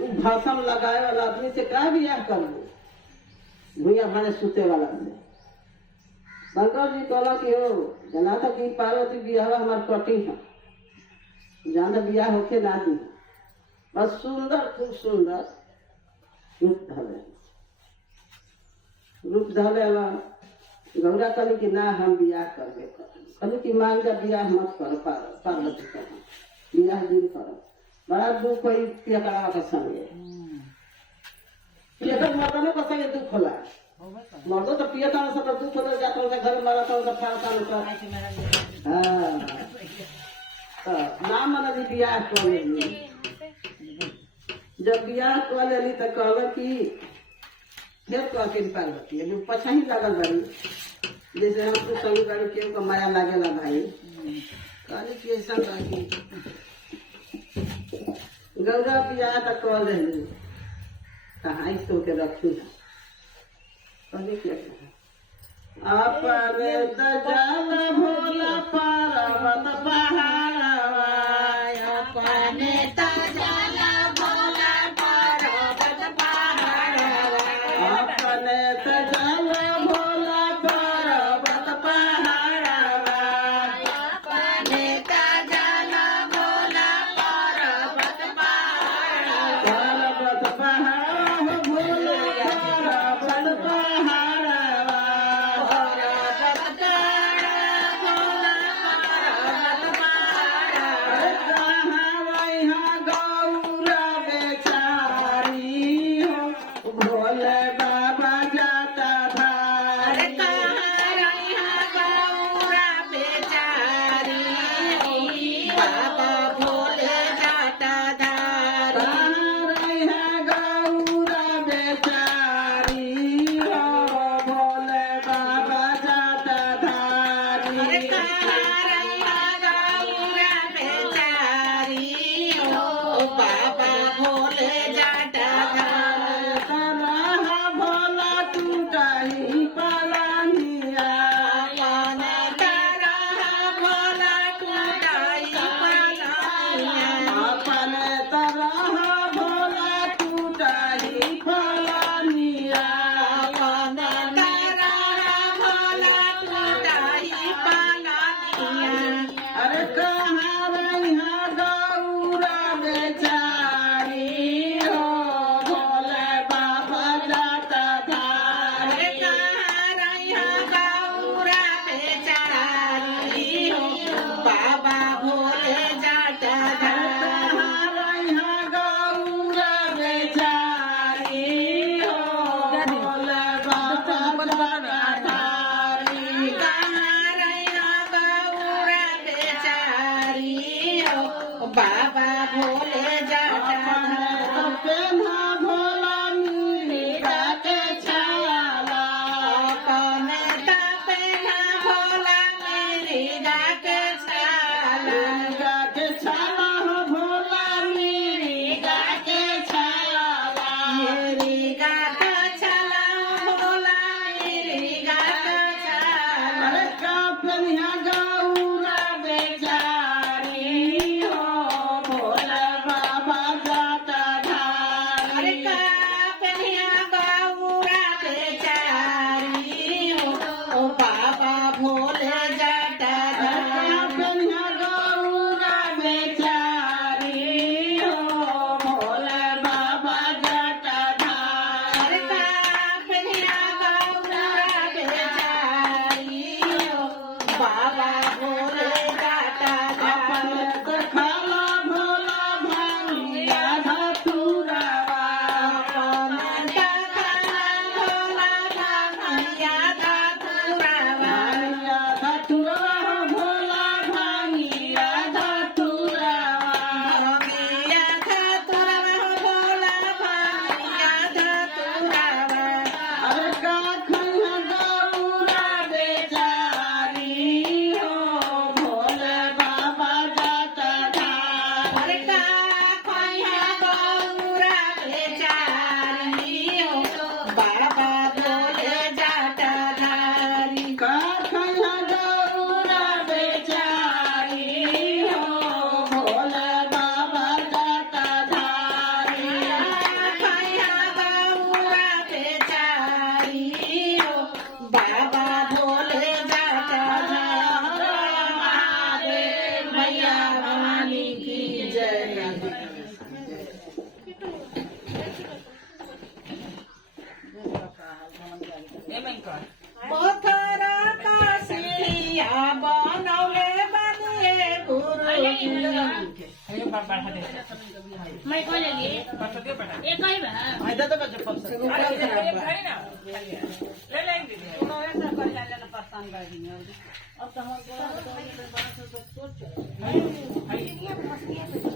भाषण लगाए वाला आदमी से क्या बियाह कर लो, भूया भाने सुते वाला से। शंकर जी कहला कि हो जना था कि पार्वती बियाह हमार कटी है, जहाँ तक बियाह होके ना दी, बस सुंदर खूब सुंदर रूप धले, रूप धले गौरा कहली कि ना हम बियाह करबे कर, कहली कि मांग जा बियाह मत कर पार्वती कर, बियाह दिन कर, बड़ा दुख हुई पियकड़ा के संगे। पियकर मर्दों का संगे दुख होला, मर्दों तो पियता ना सब दुख होला, जाता उनका घर मारा तो उनका फाड़ता उनका। हाँ ना मन भी बियाह कर लेली, जब बियाह कर लेली तो कहल कि फिर कहती पार्वती लेकिन पछा ही लगल बड़ी, जैसे हम तो संगी बड़ी केहू का माया लागेला भाई, कहली कि ऐसा कही गौरा बियाह तक कह रही कहाँ इसको के रखी है, कहली क्या अपने दजाल भोला पर्वत पहाड़वा, अपने दजाल भोला पर्वत पहाड़वा, अपने दजाल भोला पर्वत पहाड़वा, अपने दजाल भोला पर्वत पहाड़वा, पर्वत पहाड़ भोला पर्वत पहाड़वा, पर्वत पहाड़ भोला पर्वत पहाड़वा, बढ़ा दे मैं कौन ले लिए बढ़ा दे बढ़ा एक ही बा फायदा तो बच्चे पम से एगो अरे फल खराब बा। है ना ले लेंगे तो ऐसा कर लेना पसंद कर दी अब तो हम को है ये फंस गया